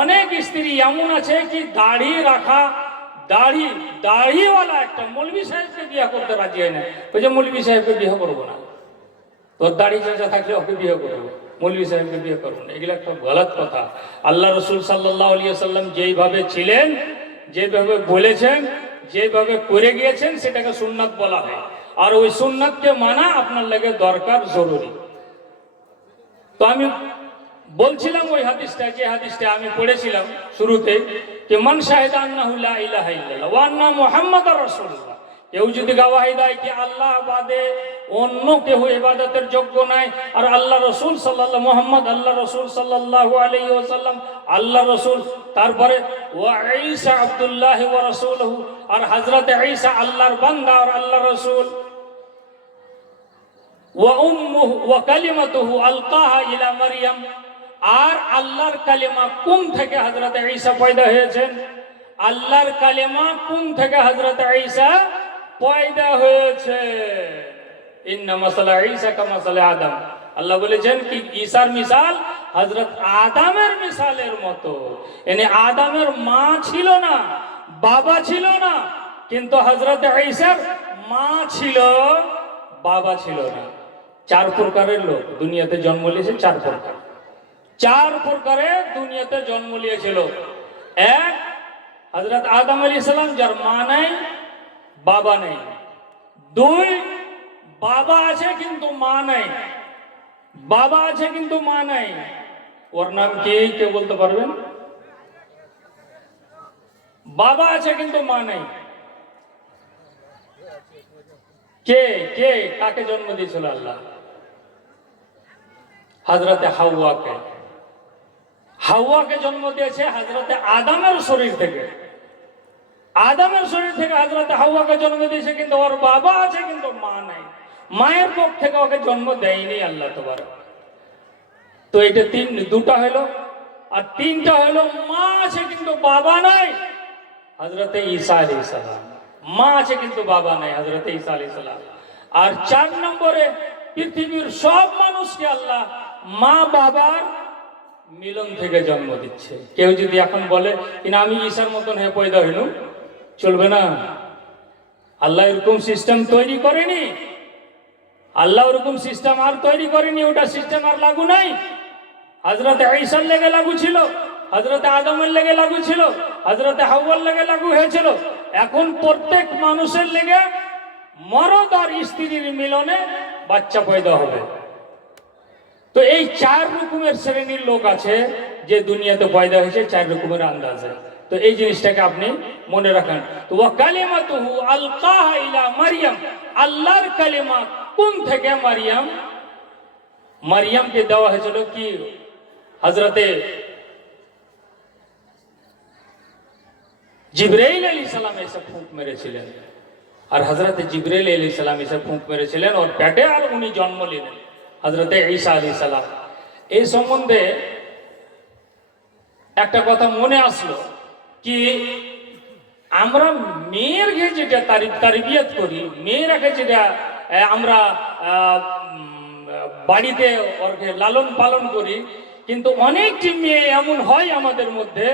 অনেক স্ত্রী এমন আছে কি দাড়ি রাখা, দাড়িওয়ালা একটা মৌলভী সাহেবকে বিয়ে করতে রাজি হয় না। ওই যে মৌলভী সাহেবকে বিয়ে করবো না, তোর দাড়ি চাচা থাকলে ওকে বিয়ে করবো, মৌলভী সাহেবকে বিয়ে করবো না, এগুলো একটা গলত কথা। আল্লাহ রসুল সাল্লাল্লাহু আলাইহি ওয়াসাল্লাম যেইভাবে ছিলেন, যেভাবে বলেছেন, যেভাবে করে গিয়েছেন সেটাকে সুন্নাত বলা হয়। আর ওই সুন্নাতকে মানা আপনার লাগে দরকার, জরুরি। তো আমি বলছিলাম ওই হাদিসটা, যে হাদিসটা আমি পড়েছিলাম শুরুতে, যে মান শাহিদা আন্নাহু লা ইলাহা ইল্লাল্লাহ ওয়া আন্না মুহাম্মাদার রাসূলুল্লাহ, কেউ যদি গাওয়াহি দেয় কি আল্লাহ বাদে অন্য কেউ ইবাদতের যোগ্য নাই, আর আল্লাহ রসুল সাল্লাল্লাহু মুহাম্মদ আল্লাহ রসুল সাল্লাল্লাহু আলাইহি ওয়াসাল্লাম আল্লাহ রসুল, তারপরে ওয়া ঈসা আব্দুল্লাহ ওয়া রাসূলুহু, আর হযরত ঈসা আল্লাহর বান্দা আর আল্লাহ রসুল, ওয়া উম্মুহু ওয়া কালিমাতুহু আলকাহা ইলা মারইয়াম, আর আল্লাহর কালিমা কোন থেকে হযরত ঈসা পয়দা হয়েছেন, আল্লাহর কালিমা কোন থেকে হযরত ঈসা পয়দা হয়েছে। ইন্না মাসালা ঈসা কামাসালা আদম, আল্লাহ বলেছেন কি ঈসার মিসাল হযরত আদমের মিসালের মতো। মানে আদমের মা ছিল না, বাবা ছিল না, কিন্তু হযরত ঈসার মা ছিল, বাবা ছিল না। চার প্রকারের লোক দুনিয়াতে জন্ম নিয়েছে, চার প্রকারে দুনিয়াতে জন্ম নিয়েছিল। এক, হযরত আদম আলাইহিস সালাম, যার মা নাই বাবা নেই। দুই, বাবা আছে কিন্তু মা নাই, বাবা আছে কিন্তু মা নাই। ওর নাম কি, কে বলতে পারবেন? বাবা আছে কিন্তু মা নাই। কে কে কাকে জন্ম দিয়েছিল আল্লাহ? হযরতে হাওয়াকে। হাওয়াকে জন্ম দিয়েছে হযরতে আদমের শরীর থেকে। আদমের শরীর থেকে হযরতে হাওয়াকে জন্ম দিয়েছে, কিন্তু ওর বাবা আছে কিন্তু মা নাই। মায়ের পক্ষ থেকে ওকে জন্ম দেয়নি আল্লাহ তাবারক। তো এটা দুটা হলো। আর তিনটা হলো মা আছে কিন্তু বাবা নাই, হযরতে ঈসা আলাইহিস সালাম। মা আছে কিন্তু বাবা নাই, হযরতে ঈসা আলাইহিস সালাম। আর চার নম্বরে পৃথিবীর সব মানুষকে আল্লাহ মা বাবার মিলন থেকে জন্ম দিচ্ছে। কেউ যদি এখন বলে কিনা আমি ঈসার মতন হয়ে পয়দা হইলাম, চলবে না। আল্লাহ এরকম সিস্টেম তৈরি করেনি, আল্লাহ ওরকম সিস্টেম আর তৈরি করেনি, ওটা সিস্টেম আর লাগু নাই। হযরতে ঈসার লেগে লাগু ছিল, হযরতে আদমের লেগে লাগু ছিল, হযরতে হাওয়ার লেগে লাগু হয়েছিল। এখন প্রত্যেক মানুষের লেগে মরদ আর স্ত্রীর মিলনে বাচ্চা পয়দা হবে। তো এই চার রকমের শ্রেণীর লোক আছে যে দুনিয়াতে পয়দা হয়েছে, চার রকমের আন্দাজে। তো এই জিনিসটাকে আপনি মনে রাখেন। তো ওয়া কালিমাতুহু আলকাহা ইলা মারইয়াম, আল্লাহর কালিমা কোন থেকে মারইয়ামকে দেওয়া হয়েছিল কি হযরতে জিবরাইল আলাইহিস সালাম এসে ফুঁক মেরেছিলেন, আর হযরতে জিবরাইল আলাইহিস সালাম এসে ফুঁক মেরেছিলেন ওর পেটে, আর উনি জন্ম নিলেন হযরতে ঈসা আলাইহিস সালাম। এই সম্বন্ধে একটা কথা মনে আসলো কি আমরা মেয়েরকে যেটা তারবিয়ত করি, মেয়েরাকে যেটা আমরা বাড়িতে ওরকে লালন পালন করি, কিন্তু অনেকটি মেয়ে এমন হয় আমাদের মধ্যে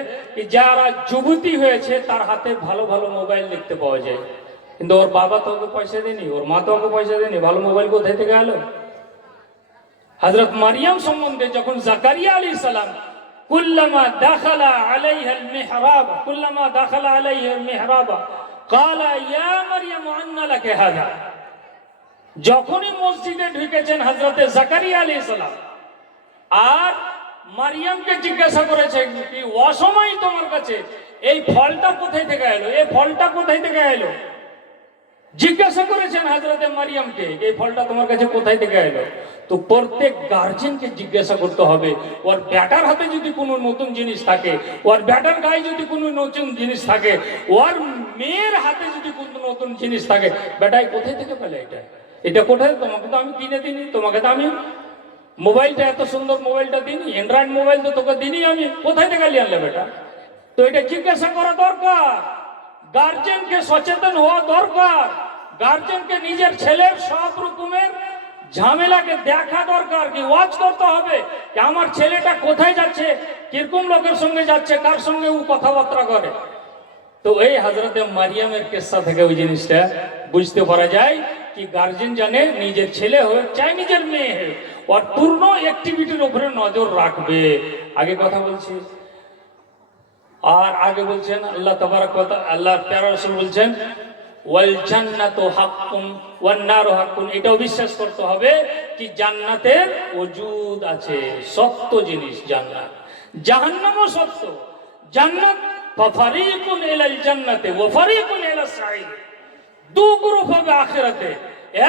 যারা যুবতী হয়েছে তার হাতে ভালো ভালো মোবাইল দেখতে পাওয়া যায়, কিন্তু ওর বাবা তো ওকে পয়সা দেয়নি, ওর মা তো ওকে পয়সা দেয়নি, ভালো মোবাইল কোথায় থেকে এলো? হযরত মারিয়াম সম্বন্ধে যখন জাকারিয়া আলাইহিস সালাম কুল্লামা দাখালা আলাইহাল মিহরাব ক্বালা ইয়া মারইয়াম আন্না লাকি হাযা, যখনই মসজিদে ঢুকেছেন হযরতে জাকারিয়া আলাইহিস সালাম, আর মারিয়ামকে জিজ্ঞাসা করেছে কি অসময় তোমার কাছে এই ফলটা কোথায় থেকে এলো, এই ফলটা কোথায় থেকে এলো? জিজ্ঞাসা করেছেন হযরতে মারিয়ামকে এই ফলটা তোমার কাছে কোথায় থেকে এলো। তো প্রত্যেক গার্জিয়ানকে জিজ্ঞাসা করতে হবে, ওর ব্যাটার হাতে যদি কোনো নতুন জিনিস থাকে, ওর ব্যাটার গায়ে যদি কোনো নতুন জিনিস থাকে, ওর মেয়ের হাতে যদি কোনো নতুন জিনিস থাকে, বেটাই কোথায় থেকে পেলে এটা কোথায়? তোমাকে তো আমি কিনে দিইনি, তোমাকে তো আমি মোবাইলটা এত সুন্দর মোবাইলটা দিইনি, অ্যান্ড্রয়েড মোবাইল তো তোকে দিইনি আমি, কোথায় থেকে নিয়ে আনলে বেটা? তো এটা জিজ্ঞাসা করা দরকার, গার্জেনকে সচেতন হওয়া দরকার, গার্জেনকে নিজের ছেলের সব রকমের ঝামেলাকে দেখা দরকার, কি ওয়াচ করতে হবে যে আমার ছেলেটা কোথায় যাচ্ছে, কিরকম লোকের সঙ্গে যাচ্ছে, কার সঙ্গে ও কথাবার্তা করে। তো এই হযরতে মারিয়ামের কিস্সা থেকে ওই জিনিসটা বুঝতে পারা যায় কি গার্জেন জানে নিজের ছেলে হোক চাই নিজের মেয়ে হোক ওর পূর্ণ অ্যাক্টিভিটির উপরে নজর রাখবে। আগে কথা বলছি, আর আগে বলছেন আল্লাহ তাবারক ওয়া তাআলা, আল্লাহর প্যারা রাসূল বলছেন ওয়াল জান্নাতু হাক্কুন ওয়ান নারু হাক্কুন। এটাও বিশ্বাস করতে হবে কি জান্নাতের ওজুদ আছে, সত্য জিনিস জান্নাত, জাহান্নামও সত্য। জান্নাত ফারিকুন ইলাল জান্নাতি ওয়া ফারিকুন ইলাস সাঈদ, দু গ্রুপ হবে আখিরাতে।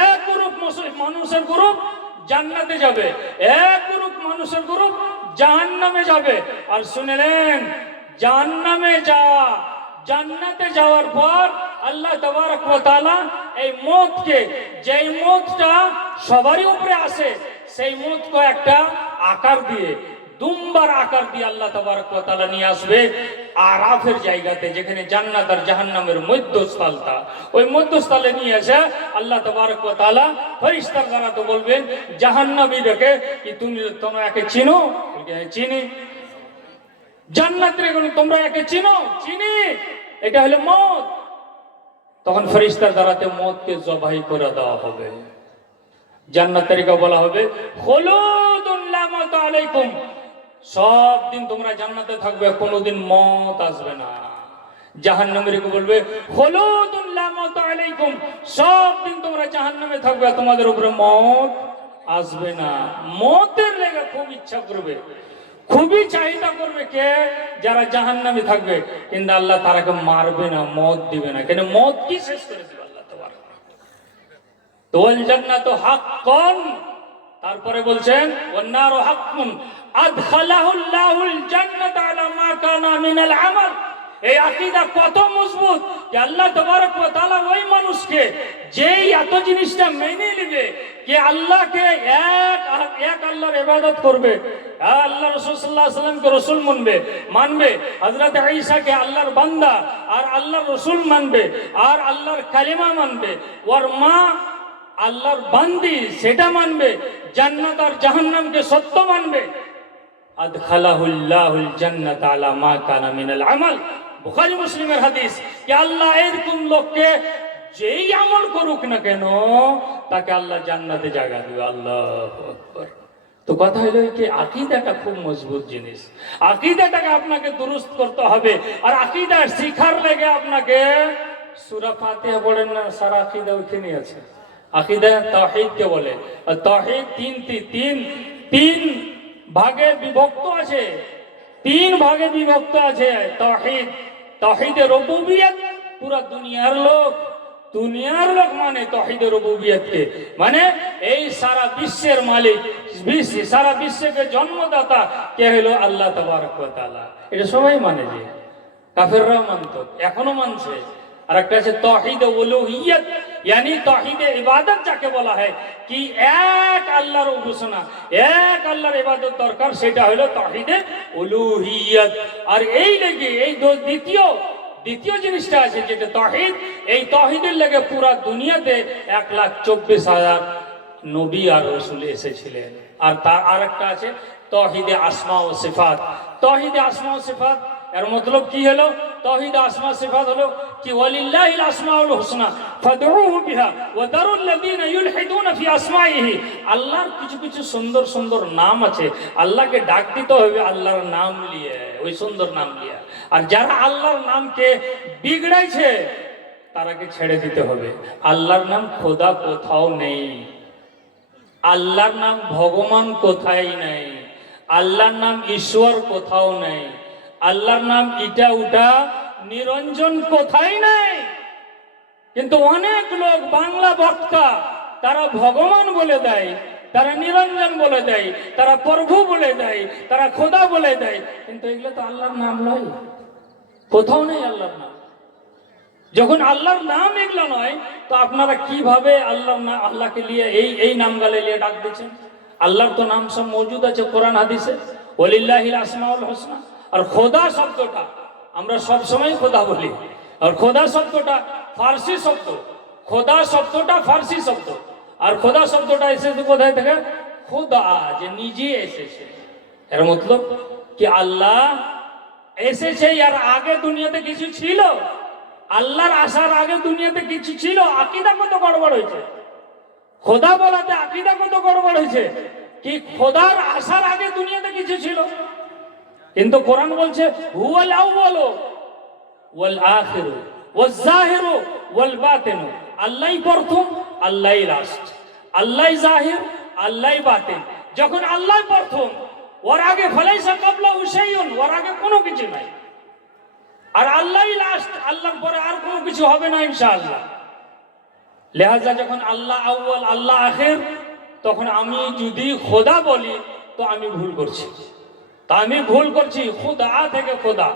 এক গ্রুপ মানুষের গ্রুপ জান্নাতে যাবে, এক গ্রুপ মানুষের গ্রুপ জাহান্নামে যাবে। আর শুনলেন জাহান্নামে যাওয়া, জান্নাতে যাওয়ার পর আল্লাহ তাবারক ওয়া তাআলা এই মওতকে, যেই মওতটা সবারই উপরে আসে, সেই মওতকে একটা আকার দিয়ে, দুম্বার আকার দিয়ে আল্লাহ তাবারক ওয়া তাআলা নিয়ে আসবে আরাফের জায়গাতে, যেখানে জান্নাত আর জাহান্নামের মধ্যস্থলটা, ওই মধ্যস্থলে নিয়ে এসে আল্লাহ তাবারক ওয়া তাআলা ফেরেশতার দ্বারা তো বলবেন জাহান্নামীদেরকে কি তোমরা একে চিনো? চিনি। জান্নাতীদের তোমরা একে চিনো? চিনি। এটা হলো মওত। তখন ফেরেশতার দ্বারাতে মওতকে জবাই করে দেওয়া হবে। জান্নাতীদেরকে বলা হবে খুলুদুন লা মাউত আলাইকুম, সব দিন তোমরা জান্নাতে থাকবে, কোনোদিন মওত আসবে না। জাহান্নামীদেরকে বলবে খুলুদুন লা মাউত আলাইকুম, সব দিন তোমরা জাহান্নামে থাকবে, তোমাদের উপরে মওত আসবে না। মওতের লেগে খুব ইচ্ছা করবে, খুবই চাহিদা করবে কে? যারা জাহান্নামে থাকবে, কিন্তু আল্লাহ তারাকে মারবে না, মওত দিবে না। কেন? মওত কি শেষ করে দিবে আল্লাহ তাবারক। তো ওয়াল জান্নাতু হাক্কুন, তারপরে বলছেন ওয়ান নারু হাক্কুন আদখালাহুল্লাহুল জান্নাতা আলা মা কানা মিনাল আমাল। এই আকীদা কত মজবুত যে আল্লাহ তাবারক ওয়া তাআলা ওই মানুষকে যেই এত জিনিসটা মেনে নেবে যে আল্লাহকে এক আল্লাহর ইবাদত করবে, আল্লাহ রাসূল সাল্লাল্লাহু আলাইহি ওয়াসাল্লামকে রাসূল মানবে, হযরত ঈসাকে আল্লাহর বান্দা আর আল্লাহর রাসূল মানবে, আর আল্লাহর কালিমা মানবে, ওর মা আল্লাহর বান্দি সেটা মানবে, জান্নাত আর জাহান্নামকে সত্য মানবে। আদখালাহুল্লাহুল জান্নাত আলা মা কানা মিনাল আমাল, বুখারী মুসলিমের হাদিস যে আল্লাহ এরকম লোককে যেই আমল করুক না কেন তাকে আল্লাহ জান্নাতে জায়গা দিবে। আল্লাহু আকবার। তো কথা হলো কি আকীদাটা খুব মজবুত জিনিস, আকীদাটাকে আপনাকে দুরুস্ত করতে হবে। আর আকীদা শিখার লেগে আপনাকে সূরা ফাতিহা পড়েন না, সারা আকীদা ওখানে আছে। আকীদা তাওহীদ কে বলে, আর তাওহীদ তিন ভাগে বিভক্ত আছে, তিন ভাগে বিভক্ত আছে। তাওহীদ, তাওহীদে রুবুবিয়ত, পুরা দুনিয়ার লোক মানে তাওহীদে রুবুবিয়তকে, মানে এই সারা বিশ্বের মালিক, সারা বিশ্বকে জন্মদাতা কে হলো আল্লাহ তাবারক ওয়া তাআলা। এটা সবাই মানে, যে কাফেররাও মানতো, এখনো মানছে। আর একটা আছে তাওহীদে উলুহিয়ত, यानी তাওহীদে ইবাদত যাকে বলা হয় কি এক আল্লাহর উপাসনা, এক আল্লাহর ইবাদত দরকার, সেটা হলো তাওহীদে উলুহিয়ত। আর এই লেগে এই দ্বিতীয় জিনিসটা আছে যেটা তাওহীদ, এই তাওহীদের লেগে পুরা দুনিয়াতে 1,24,000 নবী আর রাসূল এসেছিলেন। আর তার আরেকটা আছে তাওহীদে আসমা ও সিফাত। তাওহীদে আসমা ও সিফাত এর মতলব কি হলো? তাওহীদ আসমা সিফাত হলো কি ওয়ালিল্লাহিল আসমাউল হুসনা ফাদউহু বিহা ওয়া দারুল্লাযিনা ইউলহিদুনা ফি আসমাইহি। আল্লাহর কিছু কিছু সুন্দর সুন্দর নাম আছে, আল্লাহকে ডাক দিতে হবে আল্লাহর নাম নিয়ে, ওই সুন্দর নাম নিয়ে। আর যারা আল্লাহর নামকে বিগড়াইছে তারাকে ছেড়ে দিতে হবে। আল্লাহর নাম খোদা কোথাও নেই, আল্লাহর নাম ভগবান কোথায় নেই, আল্লাহর নাম ঈশ্বর কোথাও নেই, আল্লাহর নাম ইটা উটা নিরঞ্জন কোথায় নেই। কিন্তু অনেক লোক বাংলা বক্তা তারা ভগবান বলে দেয়, তারা নিরঞ্জন বলে দেয়, তারা প্রভু বলে দেয়, তারা খোদা বলে দেয়, কিন্তু এগুলো তো আল্লাহর নাম নয়, কোথাও নেই আল্লাহর নাম। যখন আল্লাহর নাম এগুলো নয় তো আপনারা কিভাবে আল্লাহকে নিয়ে এই নাম গালে নিয়ে ডাক দিচ্ছেন? আল্লাহর তো নাম সব মজুদ আছে কোরআন হাদিসে, ওয়ালিল্লাহিল আসমাউল হুসনা। আর খোদা শব্দটা আমরা সব সময় খোদা বলি, আর খোদা শব্দটা ফার্সি শব্দ, খোদা শব্দটা ফার্সি শব্দ, আর খোদা শব্দটা এসেছে কোথায় থেকে? খোদা, যে নিজে এসেছে। এর মতলব কি আল্লাহ এসেছে, আর আগে দুনিয়াতে কিছু ছিল? আল্লাহর আসার আগে দুনিয়াতে কিছু ছিল? আকীদা কত গড়বড় হয়েছে, খোদা বলাতে আকীদা কত গড়বড় হয়েছে। কি খোদার আসার আগে দুনিয়াতে কিছু ছিল? কিন্তু কোরআন বলছে হুয়াল আউয়ালু ওয়াল আখিরু ওয়াজ জাহিরু ওয়াল বাতিনু, আল্লাহই প্রথম, আল্লাহই লাস্ট, আল্লাহই জাহির, আল্লাহই বাতিন। যখন আল্লাহই প্রথম, ওর আগে ফালাইসা ক্বাবলাহু শাইউন, ওর আগে কোনো কিছু নাই। আর আল্লাহই লাস্ট, আল্লাহর পরে আর কোনো কিছু হবে না ইনশাআল্লাহ। লিহাজা যখন আল্লাহ আউয়াল আল্লাহ আখির, তখন আমি যদি খোদা বলি তো আমি ভুল করছি, তা আমি ভুল করছি, খোদা থেকে খোদা।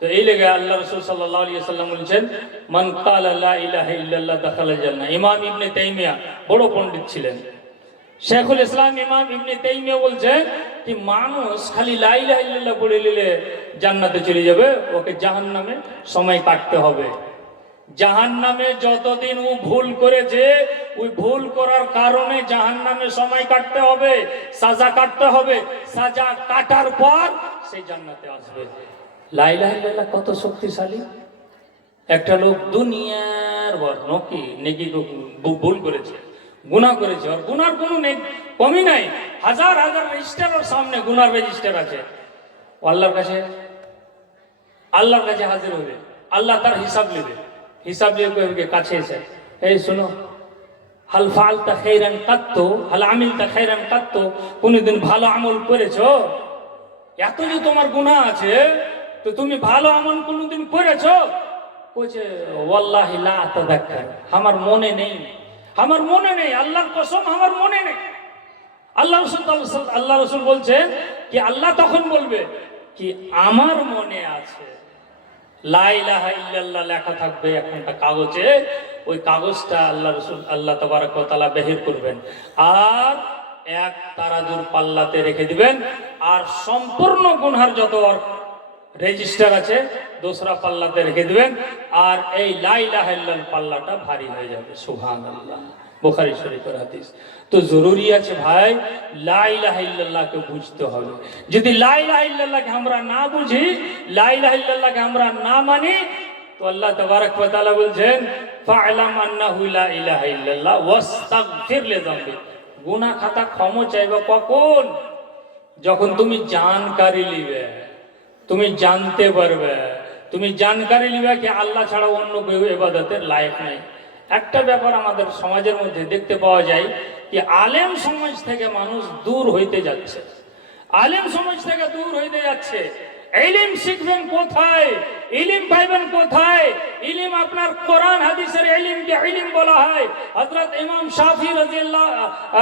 তো এই লেগে আল্লাহ রাসূল সাল্লাল্লাহু আলাইহি ওয়াসাল্লাম বলেছেন মান ক্বালা লা ইলাহা ইল্লাল্লাহ দাখালাল জান্নাহ। ইমাম ইবনে তাইমিয়া বড় পণ্ডিত ছিলেন, শেখুল ইসলাম ইমাম ইবনে তাইমিয়া বলছেন কি মানুষ খালি লা ইলাহা ইল্লাল্লাহ বলে নিলে জান্নাতে চলে যাবে, ওকে জাহান্নামে সময় কাটতে হবে। জাহান্নামে যতদিন ও ভুল করেছে, ওই ভুল করার কারণে জাহান্নামে সময় কাটতে হবে, সাজা কাটতে হবে। সাজা কাটার পর সেই জান্নাতে আসবে। লা ইলাহা ইল্লাল্লাহ কত শক্তিশালী। একটা লোক দুনিয়ার ভর নেকি ভুল করেছে, গুনাহ করেছে, আর গুনার কোনো কমই নাই। হাজার হাজার রেজিস্টারের সামনে গুনার রেজিস্টার আছে। আল্লাহর কাছে হাজির হবে, আল্লাহ তার হিসাব নেবে। হিসাব নিয়ে কাছে এসে, এই শোনো, হাল ফালতা খাইরান কাত্তু হাল আমিলতা খাইরান কাত্তু, কোনদিন ভালো আমল করেছো? এত যে তোমার গুনাহ আছে, তো তুমি ভালো আমল কোনদিন করেছো? কইছে ওয়াল্লাহি লা আতাযাক্কার, আমার মনে নেই, আমার মনে নেই, আল্লাহর কসম আমার মনে নেই। আল্লাহ রাসূল বলছেন কি আল্লাহ তখন বলবে কি আমার মনে আছে। লা ইলাহা ইল্লাল্লাহ লেখা থাকবে একটা কাগজে, ওই কাগজটা আল্লাহ তাবারক ওয়া তাআলা বের করবেন, আর এক তারাজুর পাল্লাতে রেখে দিবেন। আর সম্পূর্ণ গুনহার যত রেজিস্টার আছে দোসরা পাল্লাতে রেখে দিবেন, আর এই লা ইলাহা ইল্লাল্লাহ পাল্লাটা ভারী হয়ে যাবে। সুবহানাল্লাহ, বুখারী শরীফের হাদিস। তো জরুরি আছে ভাই, লা ইলাহা ইল্লাল্লাহকে বুঝতে হবে। যদি লা ইলাহা ইল্লাল্লাহকে আমরা না বুঝি, লা ইলাহা ইল্লাল্লাহকে আমরা না মানি, তো আল্লাহ তাবারক ওয়া তাআলা বলছেন ফা'লাম আন্নাহু লা ইলাহা ইল্লাল্লাহ ওয়াস্তাগফির লিযামবিক। গুনাহ খাতা ক্ষমা চাইবে কখন? যখন তুমি জানকারি নিবে, তুমি জানতে পারবে, তুমি জানকারি নিবে কি আল্লাহ ছাড়া অন্য কেউ ইবাদতের লায়ক নাই। একটা ব্যাপার আমাদের সমাজের মধ্যে দেখতে পাওয়া যায় কি আলেম সমাজ থেকে মানুষ দূর হইতে যাচ্ছে, আলেম সমাজ থেকে দূর হইতে যাচ্ছে। ইলম শিখবেন কোথায়? ইলম পাইবেন কোথায়? ইলম আপনার কোরআন হাদিসের ইলমকে ইলম বলা হয়। হযরত ইমাম শাফি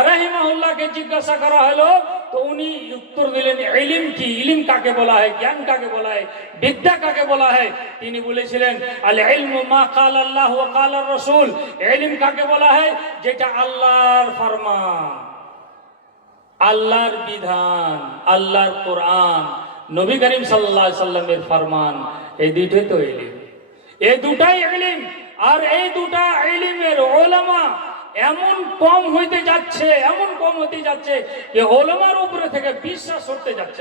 রাহিমাহুল্লাহকে জিজ্ঞাসা করা হলো, তো উনি উত্তর দিলেন ইলম কি, ইলম কাকে বলা হয়, জ্ঞান কাকে বলা হয়, বিদ্যা কাকে বলা হয়? তিনি বলেছিলেন আল ইলমু মা ক্বালা আল্লাহ ওয়া ক্বালা রাসূল। ইলম কাকে বলা হয়? যেটা আল্লাহর ফরমান, আল্লাহর বিধান, আল্লাহর কোরআন, নবী করিম সাল্লাল্লাহু আলাইহি সাল্লামের ফরমান, এই দুটোই তো ইলম, এই দুটাই ইলম। আর এই দুটা ইলমের উলামা এমন কম হইতে যাচ্ছে, এমন কম হতে যাচ্ছে যে উলামার উপরে থেকে বিশ্বাস উঠতে যাচ্ছে,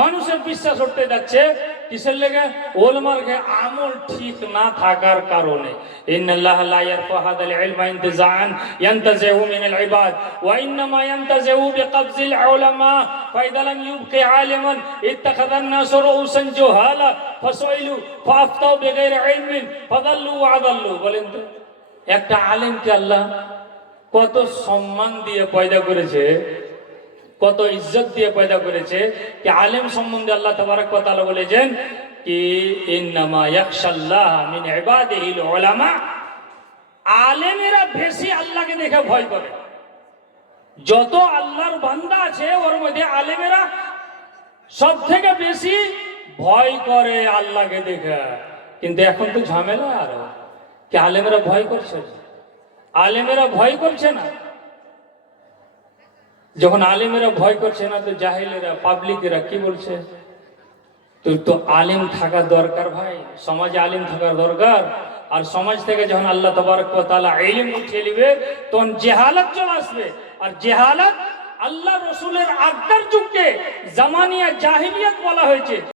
মানুষের বিশ্বাস উঠতে যাচ্ছে। কিসের লেগে? উলামার আমল ঠিক না থাকার কারণে। ইন্নাল্লাহা লা ইয়ারফা হাদাল ইলমা ইনতিজাআন ইয়ানতাজিউ মিনাল ইবাদ ওয়া ইন্নামা ইয়ানতাজিউ বিকবজিল উলামা ফাইদা লাম ইউবকি আলিমান ইত্তাখাযান নাসু রউসান জুহালা ফাসাইলু ফাআফতাউ বিগাইরি ইলমিন ফাদাল্লু ওয়া আদাল্লু। বলেন তো, একটা আলেমকে আল্লাহ কত সম্মান দিয়ে পয়দা করেছে, কত ইজ্জত দিয়ে পয়দা করেছে। কি আলেম সম্বন্ধে আল্লাহ তাবারক ওয়া তাআলা বলেছেন কি ইন্নামা ইয়াখশাল্লাহ মিন ইবাদিহিল উলামা। আলেমেরা বেশি আল্লাহকে দেখে ভয় করে। যত আল্লাহর বান্দা আছে ওর মধ্যে আলেমেরা সব থেকে বেশি ভয় করে আল্লাহকে দেখে। কিন্তু এখন তো ঝামেলা, আর কি আলেমেরা ভয় করছে? আলেমেরা ভয় করছে না। যখন আলেমেরা ভয় করছে না, তো জাহেলেরা, পাবলিকেরা কি বলছে? তো আলেম থাকা দরকার ভাই, সমাজে আলেম থাকার দরকার। আর সমাজ থেকে যখন আল্লাহ তাবারক ওয়া তাআলা ইলম উঠিয়ে নেবে তখন জেহালাত চলে আসবে। আর জেহালাত আল্লাহ রসুলের আগদার যুগকে জামানিয়া জাহিলিয়াত বলা হয়েছে।